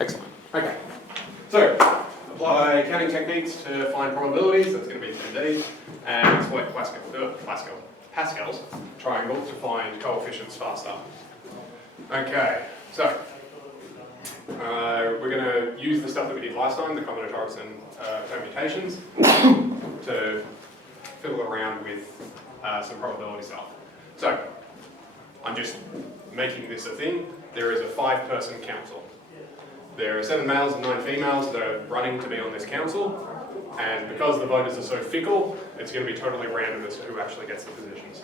Excellent. Okay. So, apply counting techniques to find probabilities. That's going to be 10D. And exploit Pascal's triangle to find coefficients faster. Okay. So, we're going to use the stuff that we did last time, the combinatorics and permutations, to fiddle around with some probability stuff. So, I'm just making this a thing. There is a 5-person council. There are 7 males and 9 females that are running to be on this council, and because the voters are so fickle, it's going to be totally random as to who actually gets the positions.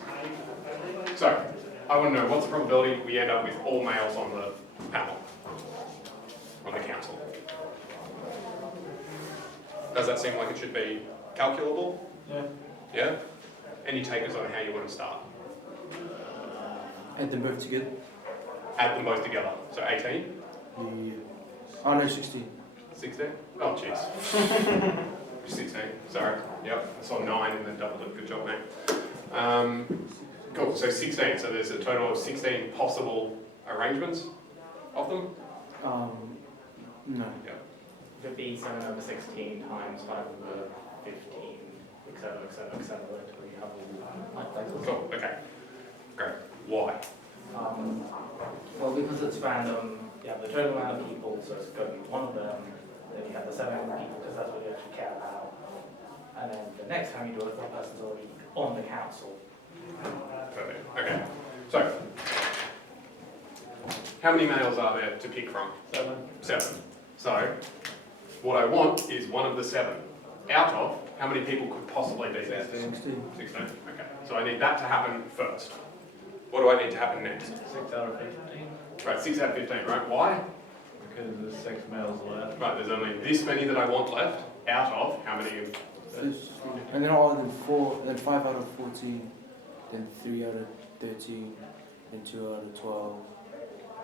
So, I want to know what's the probability we end up with all males on the panel, on the council. Does that seem like it should be calculable? Yeah. Yeah? Any takers on how you want to start? Add them both together. Add them both together. So 18? Yeah. Oh no, 16. 16? Oh, jeez. 16, sorry. Yep, I saw 9 and then doubled it. Good job, mate. Cool, so 16. So there's a total of 16 possible arrangements of them? No. Yep. It would be 7 over 16 times 5 over 15, etc., etc., etc., until you have all like places. Cool, okay. Great. Why? Well, because it's random, you have the total amount of people, so it's going to be one of them, then you have the 7 other people, because that's what you actually care about. And then the next time you do it, that person's already on the council. Perfect. Okay. So, how many males are there to pick from? 7. 7. So, what I want is one of the 7. Out of, how many people could possibly be there? 16. 16. Okay. So I need that to happen first. What do I need to happen next? 6 out of 15. Right, 6 out of 15, right? Why? Because there's 6 males left. Right, there's only this many that I want left, out of how many of... And then all then 4, then 5 out of 14, then 3 out of 13, then 2 out of 12,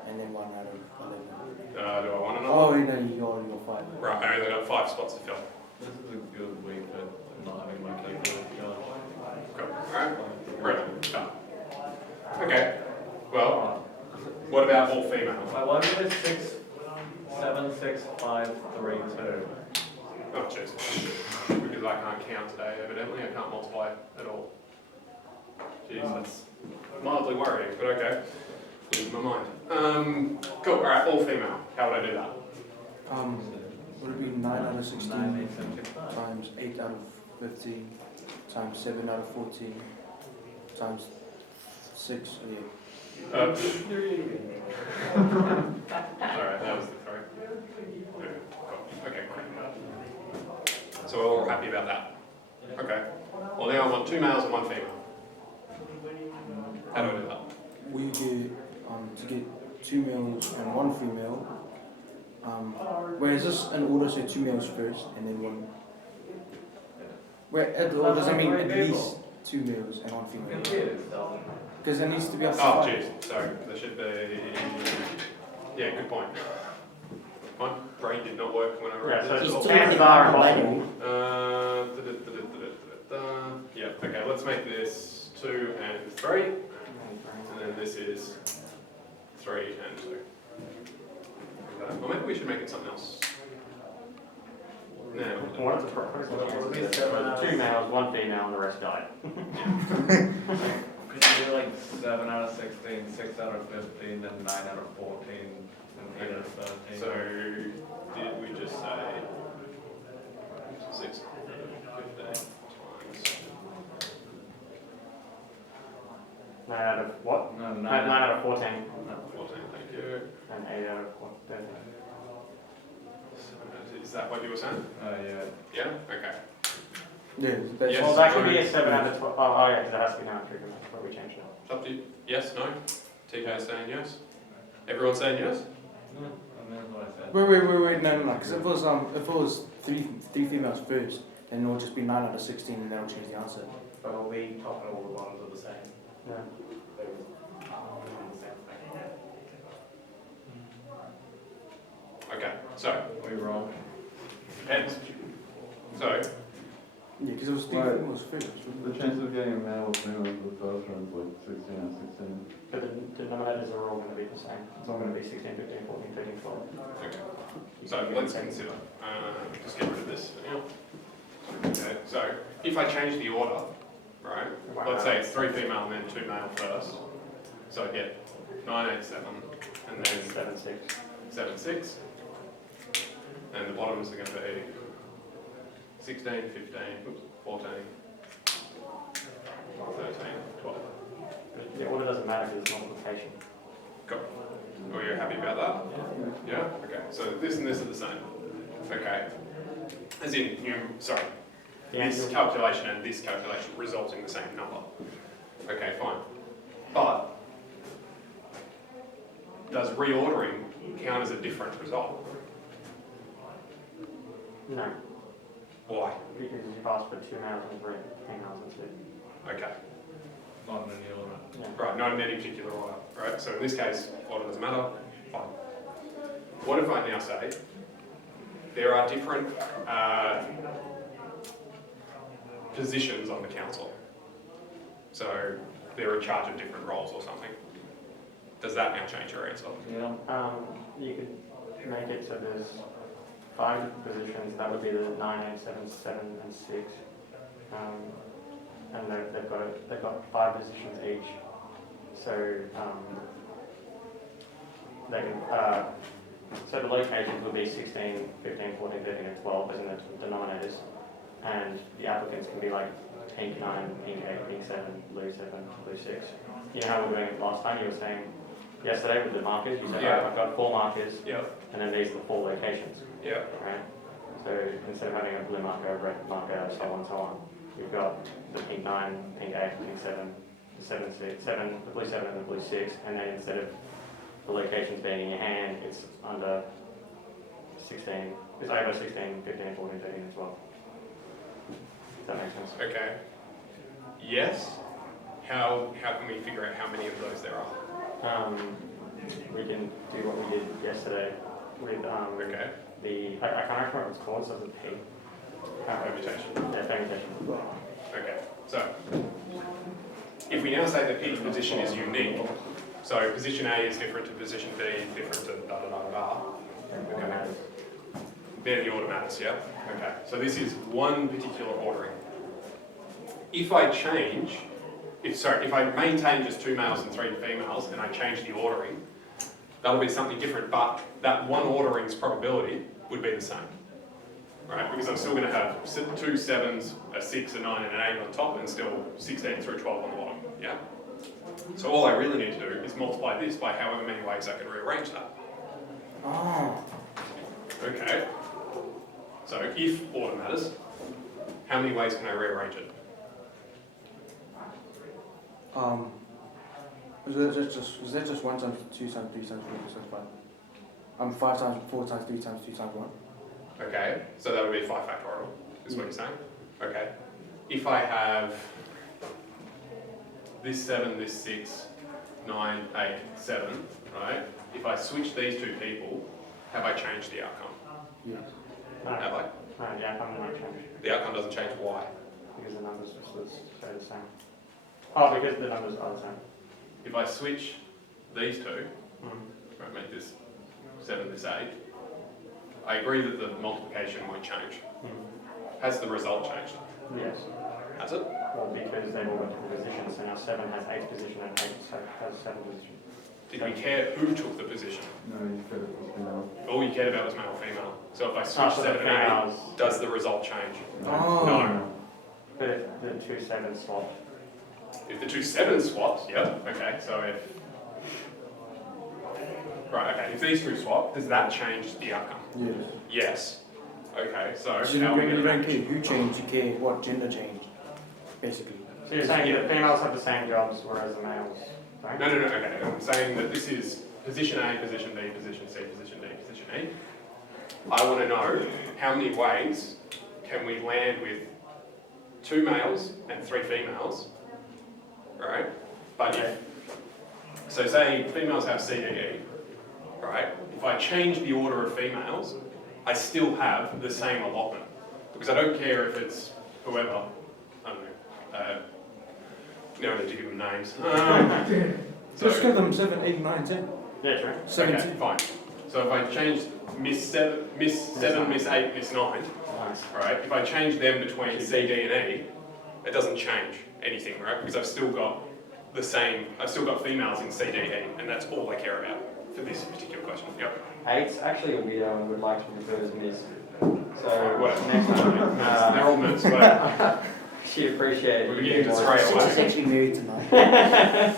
and then 1 out of 11. do I want another? Oh, no, you already got 5. Right, I only got 5 spots to fill. This is a good week for not having my calculator going. Cool. Alright, brilliant. Done. Okay, well, what about all female? My one is 6, 7, 6, 5, 3, 2. Oh, jeez. Because I can't count today, evidently. I can't multiply at all. Jeez, that's mildly worrying, but okay. Losing my mind. Cool, alright, all female. How would I do that? Would it be 9 out of 16 9, 8, 7, 6, 5. times 8 out of 15 times 7 out of 14 times 6? Yeah. Alright, that was the correct. Yeah, cool. Okay, great. So we're all happy about that. Okay. Well, now I want 2 males and 1 female. How do I do that? We get to get 2 males and 1 female. Whereas this an order, so 2 males first and then 1. Where does that mean at least 2 males and 1 female? Because there needs to be a. Oh, jeez. Sorry. There should be. Yeah, good point. My brain did not work when I wrote Yeah, this. so chances are impossible. Yeah, okay, let's make this 2 and 3. And then this is 3 and 2. Or maybe we should make it something else. No. What's the proposal? 2 males, 1 female, and the rest died. Could you do like 7 out of 16, 6 out of 15, then 9 out of 14, and 8 out of 13? So, did we just say 6 out of 15 times? 9 out of what? No, 9 9 out of 14. 14, thank you. And 8 out of 13. Is that what you were saying? yeah. Yeah? Okay. Yeah, that's Yes. Well, that could be a 7 out of 12. Oh, yeah, because it has to be now trigger, that's why we changed it. It's up to you. Yes, no? TK is saying yes. Everyone saying yes? No, and that's what I said. Wait, no. Because if it was three females first, then it'll just be 9 out of 16, and that'll change the answer. But it'll be top and all the bottoms are the same. Yeah. Okay, so, Are we wrong? depends. So, Yeah, because it was 3 Right. females first. The chance of getting a male or female in the first round is like 16 and 16. But the denominators are all going to be the same. It's all going to be 16, 15, 14, 13, 12. okay. So let's consider, just get rid of this. Yeah. Okay, so if I change the order, right, let's say it's 3 female and then 2 male first. So I get 987 and then 76. 76. And the bottoms are going to be 16, 15, 14, 13, 12. The order doesn't matter because it's multiplication. Cool. Are you happy about that? Yeah? Okay. So this and this are the same. Okay. As in, this calculation and this calculation result in the same number. Okay, fine. But does reordering count as a different result? No, Why? because you've asked for 2 males and 3 females instead. Okay. Not in any order. Yeah. Right, not in any particular order. Right? So in this case, order doesn't matter. Fine. What if I now say there are different positions on the council? So they're in charge of different roles or something. Does that now change your answer? Yeah. You could make it so there's 5 positions. That would be the 9, 8, 7, 7, and 6. And they've got 5 positions each. So they can. So the locations would be 16, 15, 14, 13, and 12 as in the denominators, and the applicants can be like pink 9, pink 8, pink 7, blue 7, blue 6. You know how we were doing it last time? You were saying yesterday with the markers. You said, Yeah. "Right, I've got 4 markers, Yep. and then these are the 4 locations." Yep. Right? So instead of having a blue marker, a red marker, so on and so on, you've got the pink 9, pink 8, pink 7, the 7, 6, 7, the blue 7 and the blue 6, and then instead of the locations being in your hand, it's under 16, it's over 16, 15, 14, 13, and 12. Does that make sense? Okay. Yes. How can we figure out how many of those there are? We can do what we did yesterday with Okay. I can't remember what it's called, so it's a P. Permutation. Yeah, permutation. Okay. So if we now say that each position is unique, so position A is different to position B, different to da da da da. Okay. Then the order matters, yeah? Okay. So this is one particular ordering. If I change, if I maintain just 2 males and 3 females and I change the ordering, that'll be something different, but that one ordering's probability would be the same. Right? Because I'm still going to have 2 7s, a 6, a 9 and an 8 on top and still 16 through 12 on the bottom, yeah? So all I really need to do is multiply this by however many ways I can rearrange that. Oh. Okay. So if order matters, how many ways can I rearrange it? Was there just 1 times 2 times 3 times 4 times 5? 5 times 4 times 3 times 2 times 1. Okay, so that would be 5 factorial, is what you're saying? Okay. If I have this 7, this 6, 9, 8, 7, right? If I switch these 2 people, have I changed the outcome? Yes. No, Have I? no, the outcome won't change The outcome doesn't change. Why? because the numbers stay the same. Oh, because the numbers are the same. If I switch these 2, Mm. right, make this 7, this 8, I agree that the multiplication won't change. Has the result changed? Yes. Has it? Well, because they've all got different positions, so now 7 has 8th position and 8 has 7th position. Did we care who took the position? No, you said it was female. All you cared about was male or female. So if I Oh, switch so 7 the and 8, females, does the result change? Oh. No. but if the 2 7 swap, If the 2 7s swapped, yep, okay, so if... Right, okay, if these 2 swap, does that change the outcome? Yes. Yes. Okay, so So how are we you going to don't manage? care who changed, you care what gender changed, basically. so you're saying the females have the same jobs, whereas the males don't? No, okay, I'm saying that this is position A, position B, position C, position D, position E. I want to know how many ways can we land with 2 males and 3 females, right? But if, so say females have C, D, E, right? If I change the order of females, I still have the same allotment. Because I don't care if it's whoever, I don't know, now I need to give them names. Just give them 7, 8, 9, 10. Yeah, true. 17. Okay, fine. So if I change Miss 7, Miss 8, Miss 9, Nice. right? If I change them between C, D, and E, it doesn't change anything, right? Because I've still got females in C, D, E, and that's all I care about for this particular question. Yep. 8's actually a weirdo and would like to be referred as Ms. So Whatever. next one, They're all Miss, whatever. she'd appreciate We're you beginning to more- stray away. She's actually married tonight.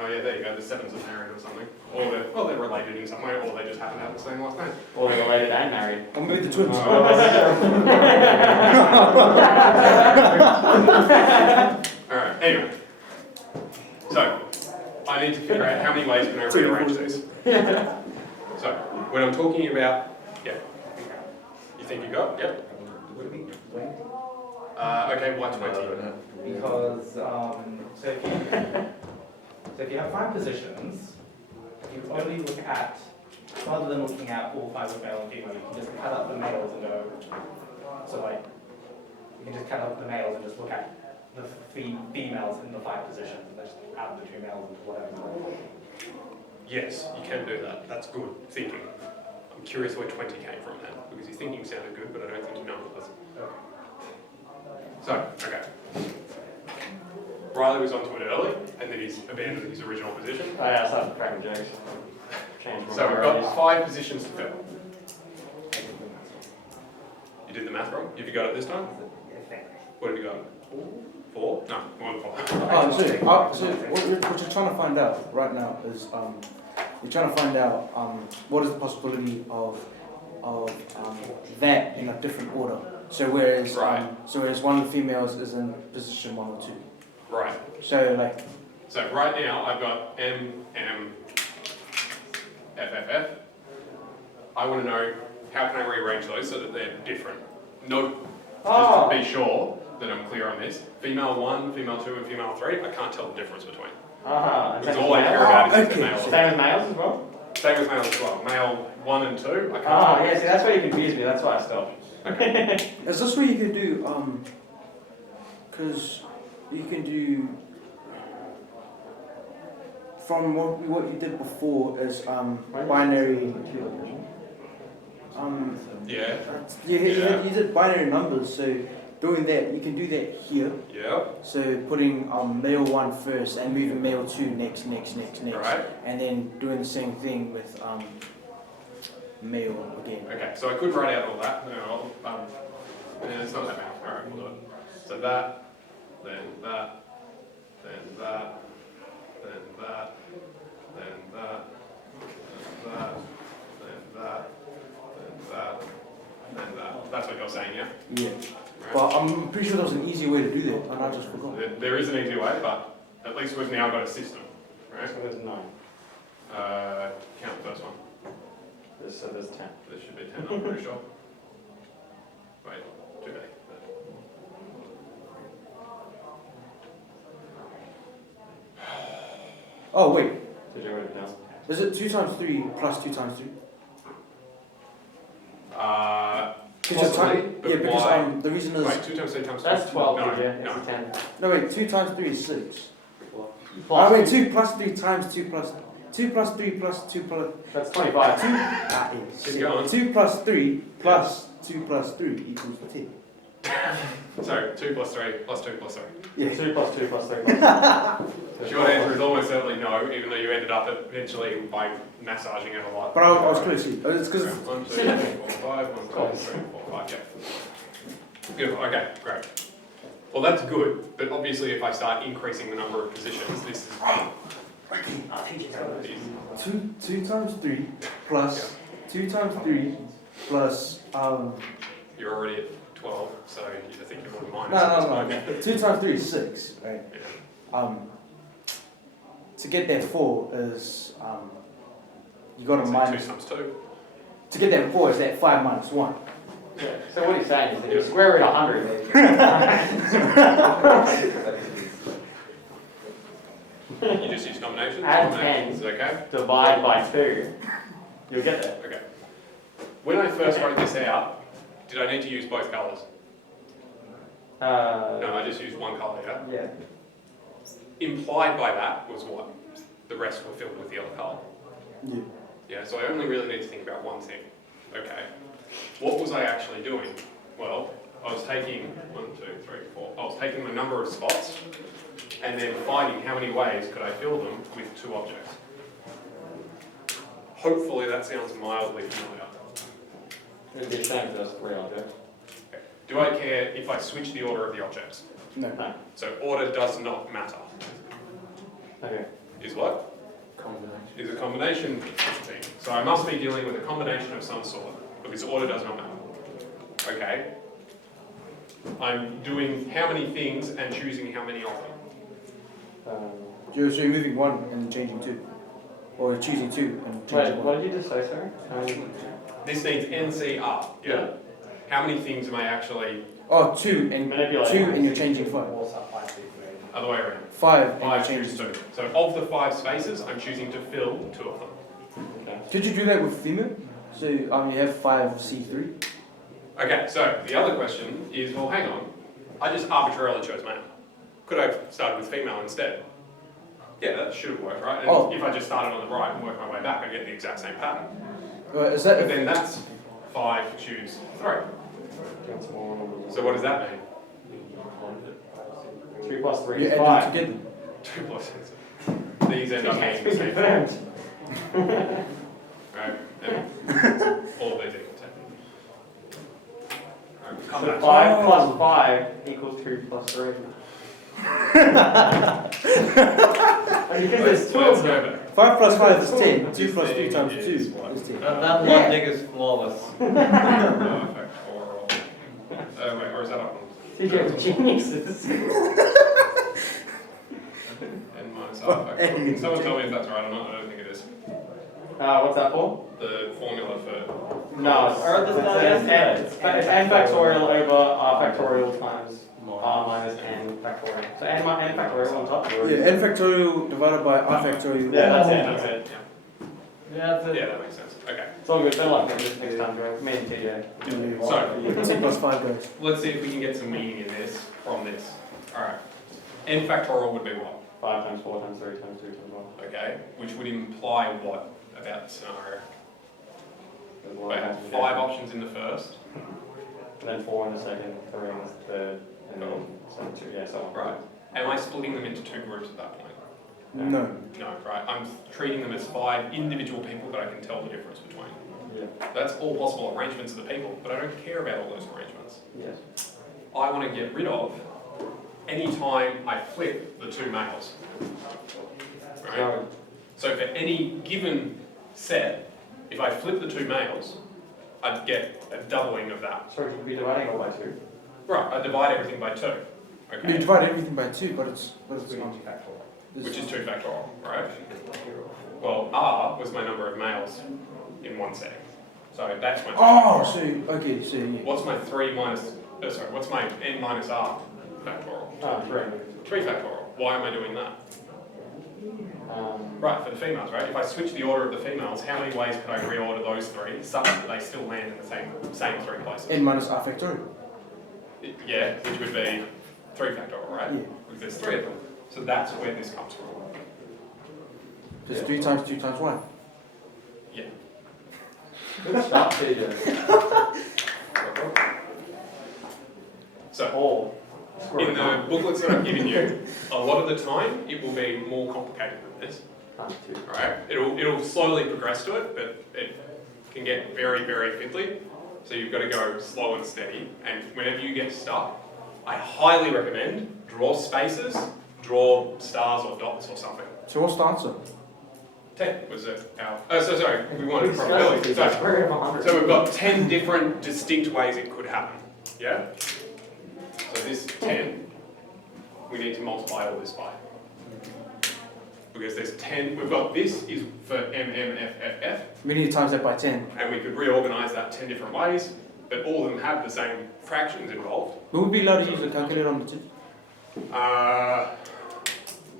Oh yeah, there you go. The 7's are married or something. Or they're related in some way, or they just happen to have the same last name. Or they're related and married. Or maybe the twins. Alright, anyway. So, I need to figure out how many ways can I rearrange this. So, when I'm talking about, yeah. You think you got? Yep. Okay, why 20? Because so if you have 5 positions, you only look at, rather than looking at all 5 of male and female, you can just cut up the males and go, so like, you can just cut up the males and just look at the females in the 5 positions, and just add the 2 males into whatever. Yes, you can do that. That's good thinking. I'm curious where 20 came from then, because your thinking sounded good, but I don't think your number was. So, okay. Riley was onto it early, and then he's abandoned his original position. Oh yeah, I started cracking jokes. Change So we've got 5 positions to fill. You did the math wrong? Have you got it this time? What have you got? 4? No, more than 4. So what you're trying to find out right now is you're trying to find out what is the possibility of that in a different order. So whereas one of the females is in position 1 or 2. Right. So like. So right now I've got M, M, F, F, F. I want to know how can I rearrange those so that they're different. No, just to be sure that I'm clear on this. Female 1, female 2, and female 3. I can't tell the difference between. Because all I care about is the okay. males. Same as males as well? Same with males as well. Male 1 and 2. I can't. Yeah, see, that's where you confuse me. That's why I stopped. Is this where you could do because you can do from what you did before is binary. Yeah. You did binary numbers, so doing that you can do that here. Yeah. So putting male 1 first and moving male 2 next, Right. and then doing the same thing with male again. Okay, so I could write out all that. No, it's not that many. All right, we'll do it. So that, then that, then that, then that, then that, then that, then that, then that, then that. That's what you're saying, yeah? Yeah. Right. But I'm pretty sure there was an easy way to do that, and I just forgot. There is an easy way, but at least we've now got a system, right? So there's 9. Count the first one. So there's 10. There should be 10, I'm pretty sure. Wait, too many. Oh wait, Did you write it down? is it 2 times 3 plus 2 times 3? Possibly, but yeah, because why? the reason is Wait, 2 times 3 times 2? That's 12, No, DJ. no. It's a 10. no wait, 2 times 3 is 6. Plus I mean 2 plus 3 times 2 plus 2 plus 3 plus 2 plus That's 25. 2. That is Keep going. 2 plus 3 plus 2 plus 3 equals 10. So 2 plus 3 plus 2 plus 3. Yeah. 2 plus 2 plus 3 plus 3. The short answer is almost certainly no, even though you ended up eventually by massaging it a lot. But I was close. It's because 1, 2, 3, 4, 5, 1, 2, 3, 4, 5, yeah. Beautiful, okay, great. Well, that's good, but obviously if I start increasing the number of positions, this is 2 times 3 plus 2 times 3 plus You're already at 12, so I think you're on minus. no. 2 times 3 is 6, right? Yeah. To get that 4 is you got to So minus. 2 times 2. To get that 4 is that 5 minus 1. Yeah. So what he's saying is that you square root 100. You just use combinations? Add Combinations, 10. okay? Divide by 2. You'll get there. Okay. When I first wrote this out, did I need to use both colours? No, I just used one colour, yeah? Yeah. Implied by that was what? The rest were filled with the other colour. Yeah. Yeah, so I only really need to think about one thing. Okay, what was I actually doing? Well, I was taking 1, 2, 3, 4. I was taking the number of spots and then finding how many ways could I fill them with 2 objects. Hopefully that sounds mildly familiar. It'd be the same if there's 3 objects. Okay. Do I care if I switch the order of the objects? No. No. So order does not matter. Okay. Is what? Combination. Is a combination thing. So I must be dealing with a combination of some sort, because order does not matter. Okay. I'm doing how many things and choosing how many of them. So you're moving 1 and changing 2. Or you're choosing 2 and Wait, changing 1. what did you just say, sorry? This needs NCR. Yeah. How many things am I actually? Oh, 2 and Manipulate. 2 and you're changing 5. What's that 5, 6, 3? Other way around. 5 and 5 you're choose changing 2. So of the 5 spaces, I'm choosing to fill 2 of them. Okay. Could you do that with female? So you have 5 C3. Okay, so the other question is, well, hang on. I just arbitrarily chose male. Could I have started with female instead? Yeah, that should have worked, right? And Oh. if I just started on the right and worked my way back, I'd get the exact same pattern. Is that But then that's 5 choose 3. That's more. So what does that mean? 3 plus 3 you is add 5. them together? 2 plus 6. These end up being the It's same. confirmed. Right? And all of these equal 10. Right, come So back. 5 plus 5 equals 2 plus 3. Because there's 2 Let's of go them. back. 5 plus 5 is 10. 2 This plus 3 thing times 2 is is what? 10. That Yeah. logic is flawless. Factorial. Wait, or is that up? TJ geniuses. N minus r factorial. Someone tell me if that's right or not. I don't think it is. What's that for? The formula for. No, Or this- it's n factorial over r factorial times r minus n factorial. So n factorial on top. Yeah, n factorial divided by r factorial. Yeah, that's it. That's it. Yeah, that's it. Yeah, that makes sense. Okay. It's all good. Better luck next time, Joe. Me and TJ. So, T plus 5 guys. let's see if we can get some meaning in this from this. Alright. N factorial would be what? 5 times 4 times 3 times 2 times 1. Okay. Which would imply what about the scenario? There's I one have has to be 5 there. options in the first. And then 4 in the second, 3 in the third, and then 7, 2, yeah, so on. Right. Am I splitting them into 2 groups at that point? No. No, right. I'm treating them as 5 individual people that I can tell the difference between. Yeah. That's all possible arrangements of the people, but I don't care about all those arrangements. Yes. I want to get rid of any time I flip the 2 males. Right? So, So for any given set, if I flip the 2 males, I'd get a doubling of that. sorry, should we be dividing all by 2? Right, I divide everything by 2. You Okay? divide everything by 2, but it's Which is 2 factorial, right? Well, R was my number of males in one setting. So that's my 2 Oh, factorial. so okay, so yeah. What's my 3 minus, what's my N minus R factorial? 3. 3 factorial. Why am I doing that? Um, Right, for the females, right? If I switch the order of the females, how many ways could I reorder those 3 such that they still land in the same 3 places? n minus r factorial. Yeah, which would be 3 factorial, right? Yeah. Because there's 3 of them. So that's where this comes from. Just 3 times 2 times 1. Yeah. good stuff, TJ. So, All. in the booklets that I've given you, a lot of the time it will be more complicated than this. Times 2. Alright? It'll slowly progress to it, but it can get very, very fiddly. So you've got to go slow and steady. And whenever you get stuck, I highly recommend draw spaces, draw stars or dots or something. So what's the answer? 10 was it our... sorry, we wanted probability. That's So, very 100. so we've got 10 different distinct ways it could happen. Yeah? So this 10, we need to multiply all this by. Because there's 10, we've got this is for MMFFF, We need to times that by 10. and we could reorganise that 10 different ways, but all of them have the same fractions involved. Will we be allowed to use a calculator on the tip? I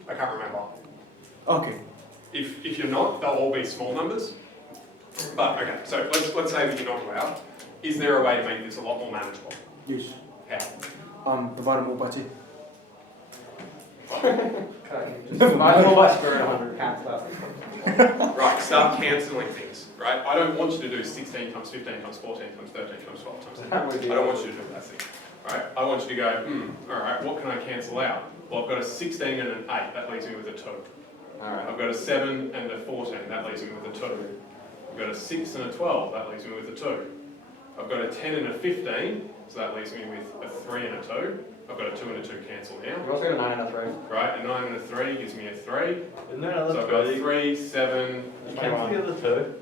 can't remember. Okay. If you're not, they'll all be small numbers. But okay, so let's say that you're not allowed. Is there a way to make this a lot more manageable? Yes. How? Divide them all by 2. Fine. Divide 4 by square root 100, cancel that. Right, start cancelling things, right? I don't want you to do 16 times 15 times 14 times 13 times 12 times 10. I don't want you to do that thing, right? I want you to go, all right, what can I cancel out? Well, I've got a 16 and an 8, that leaves me with a 2. Alright. I've got a 7 and a 14, that leaves me with a 2. I've got a 6 and a 12, that leaves me with a 2. I've got a 10 and a 15, so that leaves me with a 3 and a 2. I've got a 2 and a 2 cancel now. You've also got a 9 and a 3. Right, a 9 and a 3 gives me a 3. Isn't there So another I've got 3? 3, 7, You cancel the other 2.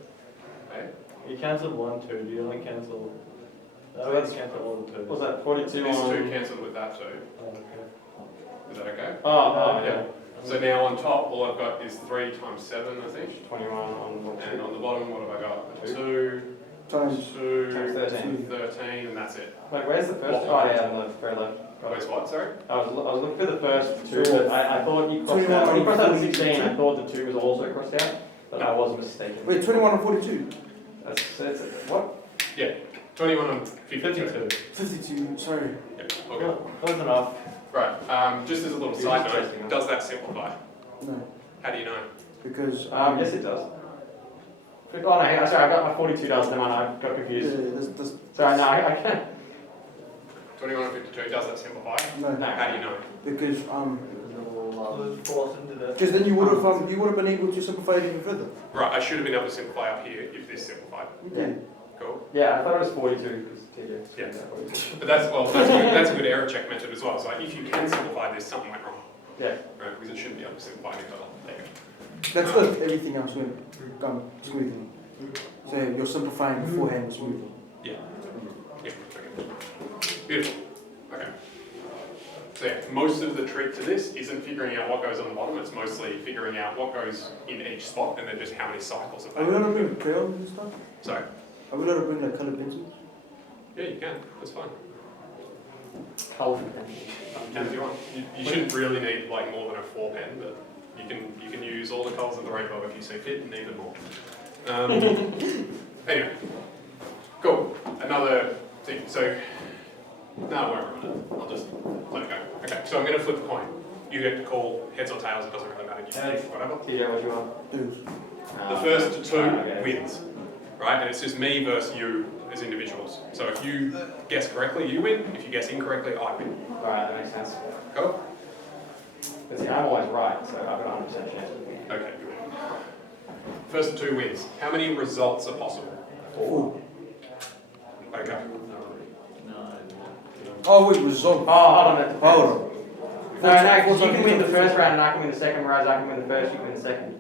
okay. You cancelled 1, 2. Do you only cancel? So that's- cancel all the 2s. What's that, 42 This on... 2 cancelled with that 2. Oh, okay. Is that okay? Oh, Yeah. So now on top, all I've got is 3 times 7, I think. 21 on what? And on the bottom, what have I got? A 2, Times 2, Times 13. 13, and that's it. Wait, where's the first? Oh, yeah, on the very left. Where's what, sorry? I was looking for the first 2, but I thought you crossed 21 out. When you on crossed out the 42. 16, I thought the 2 was also crossed out, but I was mistaken. Wait, 21 and 42. That's what? 21 and 52. 52. 52, sorry. Yeah, okay. Well, close enough. Right, just as a little You're side just testing note, us. does that simplify? No, How do you know? because Yes, it does. Oh no, sorry, I got my 42 does. Never mind, I got confused. there's Sorry, no, I can't. 21 and 52, does that simplify? no, No. How do you know? because Let's force into that. because then you would have been able to simplify it even further. Right, I should have been able to simplify up here if this simplified. You did. Cool. Yeah, I thought it was 42 because TJ. Yeah. 42. But that's a good error check method as well. So if you can simplify this, something went wrong. Yeah. Right, because it shouldn't be able to simplify any further. There you go. That's good. Everything else went smoothly. So you're simplifying beforehand smoothly. Yeah. Yeah. Okay. Beautiful. Okay. So yeah, most of the trick to this isn't figuring out what goes on the bottom. It's mostly figuring out what goes in each spot and then just how many cycles of Are we that. allowed to bring crayons and stuff? So Are we allowed to bring like colored pencils? yeah, you can. That's fine. Colour. Can if you want. You shouldn't really need like more than a 4 pen, but you can use all the colours of the rainbow if you see fit, and even more. Anyway, cool. Another thing. So no, won't ruin it. I'll just let it go. Okay. So I'm going to flip the coin. You get to call heads or tails. It doesn't really matter. You can pick whatever. TJ, what do you want? Dudes. The first 2 okay. wins, right? And it's just me versus you as individuals. So if you guess correctly, you win. If you guess incorrectly, I win. Alright, that makes sense. Cool? But see, I'm always right, so I've got 100% chance. Okay, good. First 2 wins. How many results are possible? 4. Okay. Oh wait, result. Oh, hold on. Hold on. No, because you can win the first round and I can win the second, whereas I can win the first, you can win the second.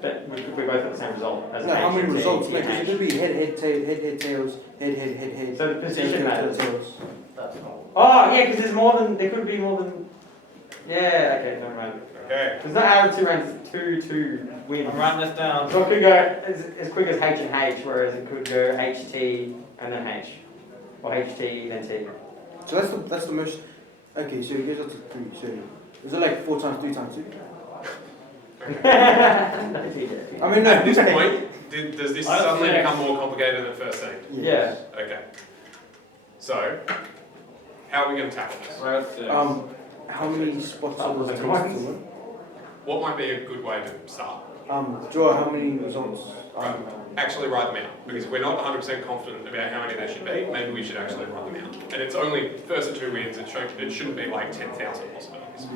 But we both got the same result. As No, how many H, results? T, Like, and it H. could be head, tails, head. So the position matters. Tails. That's all. Oh, yeah, because there could be more than. Yeah, okay, never mind. Okay. There's not out of 2 rounds, it's 2 wins. I'm writing this down. So it could go as quick as H and H, whereas it could go HT and then H. Or HT, then T. So that's the most. Okay, so it goes up to 3. So is it like 4 times 3 times 2? I mean, no. At this point, does this I don't suddenly think- become more complicated than first thing? Yeah. Okay. So, how are we going to tackle this? We're at 6. How many spots are Apples there and to coins. win? What might be a good way to start? Draw how many results? Actually write them out, because if we're not 100% confident about how many there should be, maybe we should actually write them out. And it's only first 2 wins, it shouldn't be like 10,000 possibilities.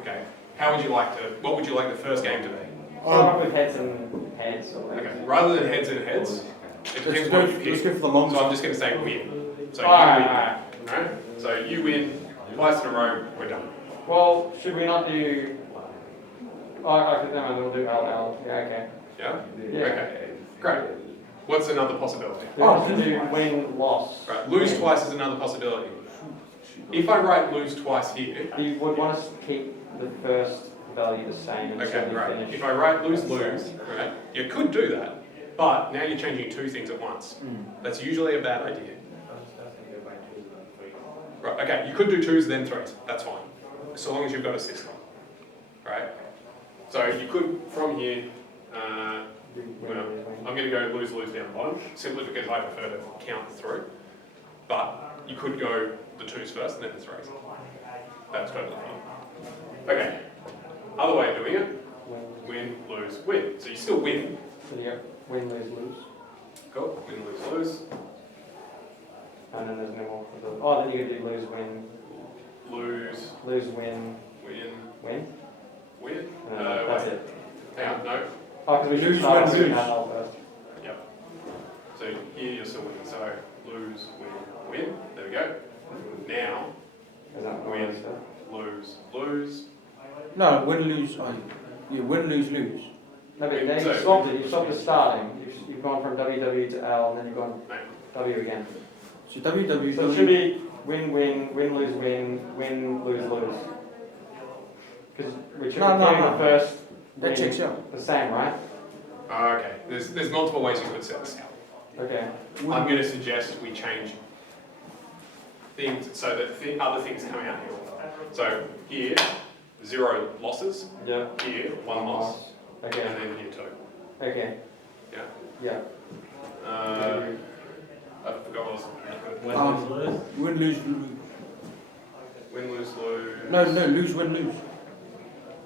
Okay. What would you like the first game to be? Start off with heads and heads. Or Okay. Rather than heads and heads, it depends what you Let's pick. go for the long So I'm just going to say win. So you Alright, win. alright. Alright? So you win twice in a row, we're done. Well, should we not do. Oh, okay, then we'll do LL. Yeah, okay. Yeah? Yeah. Okay. Great. What's another possibility? We want to do win, loss. Right. Lose twice is another possibility. If I write lose twice here, You would want us to keep the first value the same until okay, you right. finish. If I write lose, right? You could do that, but now you're changing 2 things at once. That's usually a bad idea. Right, okay, you could do 2s then 3s, that's fine. So long as you've got a system. Right? So you could, from here, I'm going to go lose down the bottom, simply because I prefer to count through. But you could go the 2s first and then the 3s. That's totally fine. Okay, Other way of doing it, win, lose, win. So you still win. So you got win, lose, lose. Cool. Win, lose, lose. And then there's no more for the. Oh, then you could do lose, win, Lose, lose, win, win, win. win. And then that's Wait. it. Hang on, no. Oh, because we should Lose, start win, with lose. Pascal first. Yep. So here you're still winning. So lose, win, win. There we go. Now, Is that the way Win. it's done? lose, lose. No, win, lose. Yeah, win, lose, lose. No, but then So- you swapped it. You swapped the starting. You've gone from WW to L, and then you've gone Right. W again. So WW. So it should be win, win, win, lose, win, win, lose, lose. Because we're No, carrying no. the first That win checks out. the same, right? Okay. There's multiple ways you could set this out. Okay. I'm going to suggest we change things so that other things come out here. So here, 0 losses. Yeah. Here, 1 loss. Okay. And then here 2. Okay. Yeah. Yeah. I forgot what else. Win, lose, lose. Win, lose, lose. Win, lose, lose. No, lose, win, lose.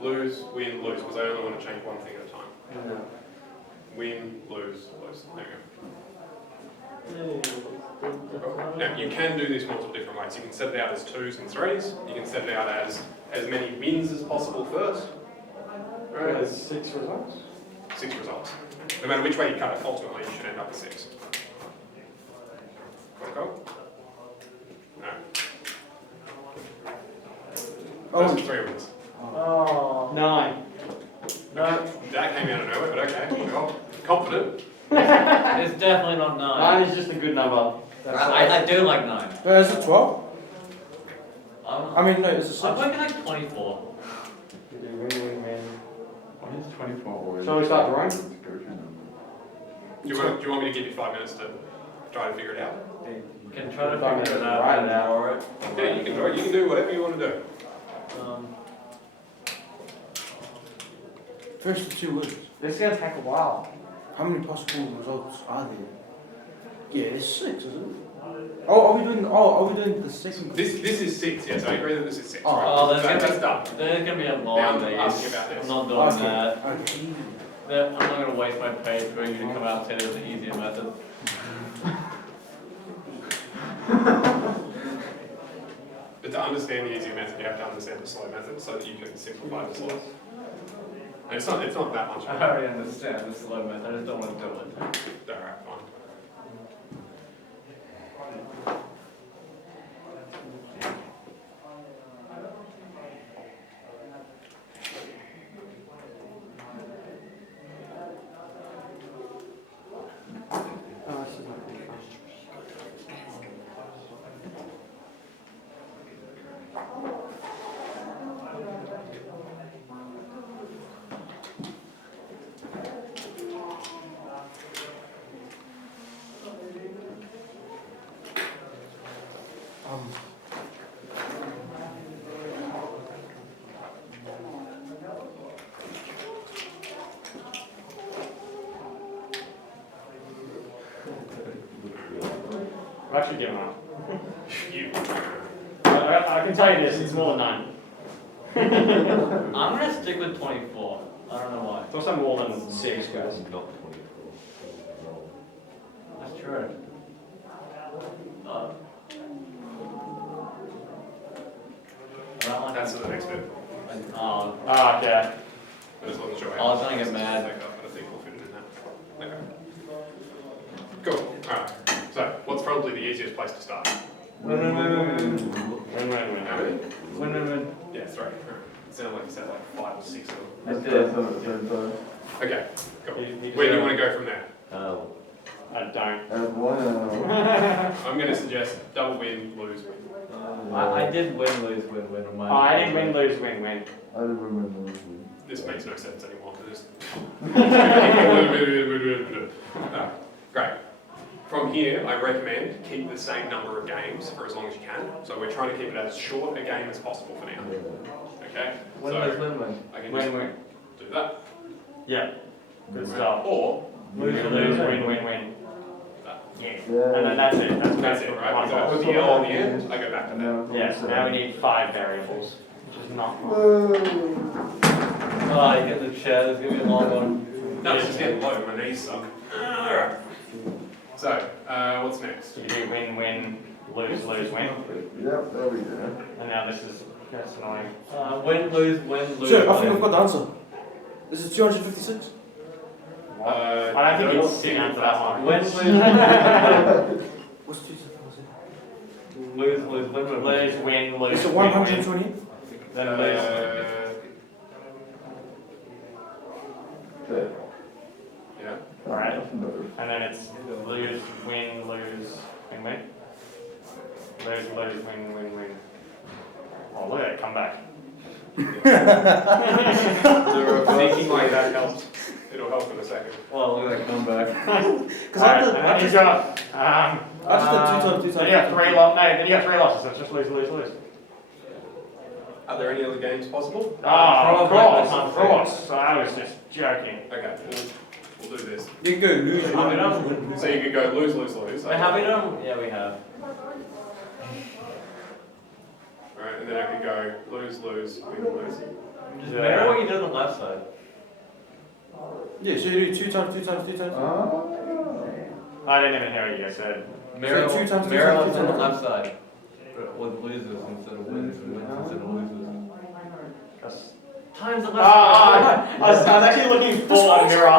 Lose, win, lose, because I only want to change one thing at a time. No. Win, lose, lose. There you go. Now, you can do this multiple different ways. You can set it out as 2s and 3s. You can set it out as many wins as possible first. Right? There's 6 results. 6 results. No matter which way you cut it, ultimately you should end up with 6. Cool? No. Oh. Those are 3 wins. Oh. 9. No, That came out of nowhere, but okay. Well, confident. it's definitely not 9. 9 is just a good number. I do like 9. No, it's a 12. I'm I mean, no, it's a 6. working like 24. You do win, win, win. Why is 24 always? Shall we start drawing? Let's go through them. Do you want me to give you 5 minutes to try to figure it out? You can try to Five figure it minutes, out right and now. draw it. Yeah, you can draw it. You can do whatever you want to do. First 2 words. This is going to take a while. How many possible results are there? Yeah, there's 6, isn't it? Oh, are we doing the second? This is 6, yes, I agree that this is 6. Oh. right? Oh, So there's that's done. There's gonna be a lot Now of I'm asking these. about this. I'm not doing Okay. that. Okay. I'm not gonna waste my page for you to come out and say there's an easier method. But to understand the easier method, you have to understand the slow method so that you can simplify the slow. And it's not that much. I already understand the slow method, I just don't wanna do it. Alright, fine. Oh, this is not really fun. I've actually given up. You. I can tell you this, it's more than 9. I'm gonna stick with 24. I don't know why. It's also more than 6 guys. That's true. I don't like That's the next bit. Oh, Ah, okay. I just wasn't sure I was gonna get mad. But I think we'll fit it in that. Okay. Cool. Alright. So, what's probably the easiest place to start? Win, win, win. How many? win. Yeah, 3. It sounded like you said like 5 or 6 of them. I did. That's at the same time. Okay, cool. You Where do you want to go from there? I don't. Add 1 I'm going to suggest double win, lose, win. I did win, lose, win on Oh, mine. I didn't win, lose, win, win. I don't remember. This makes no sense anymore. Just... Great. From here, I recommend keep the same number of games for as long as you can. So we're trying to keep it as short a game as possible for now. Okay? Win, So lose, win. I can Win, just win. do that. Yeah. Good stuff. Or Lose, lose, win, win, win. that. Yeah. And then that's it. That's it, right? Because I put the L on the end, I go back to that. Yeah, so now we need 5 variables, which is not much. Whoa. Oh, you get the chair, there's gonna be a long one. No, it's just getting low, my knees suck. Alright. So, what's next? You do win, win, lose, lose, win. Yep, there we go. And now this is, that's annoying. Win, lose. So I think I've got the answer. This is 256. I don't think it's the answer to that one. Win, lose, What's 256? lose, win. Lose, win, lose, It's a win, win. 120. Then lose. Okay. Yeah. Alright. And then it's lose, win, lose, win, win. Lose, lose, win, win, win. Oh, look at it, come back. Thinking like that helps. It'll help in a second. Well, look at that comeback. Because Alright, I and then just you've got, I just did 2 times. then you got three losses. No, then you got three losses, so it's just lose, lose, lose. Are there any other games possible? Oh, of course, Probably. of course. So I was just joking. Okay, we'll do this. You can go lose, Have we win, done? lose, win. So you could go lose, lose, lose. Wait, have we done? Yeah, we have. Alright, and then I could go lose, lose, win, lose. Just Yeah. mirror what you did on the left side. Yeah, so you do 2 times, 2 times, 2 times. I didn't even hear what you guys said. Mirror, two times, two mirror times, what's two on the times. left side. But with loses instead of wins, and wins instead of loses. That's- Times the left Ah, side. I was actually looking for a mirror.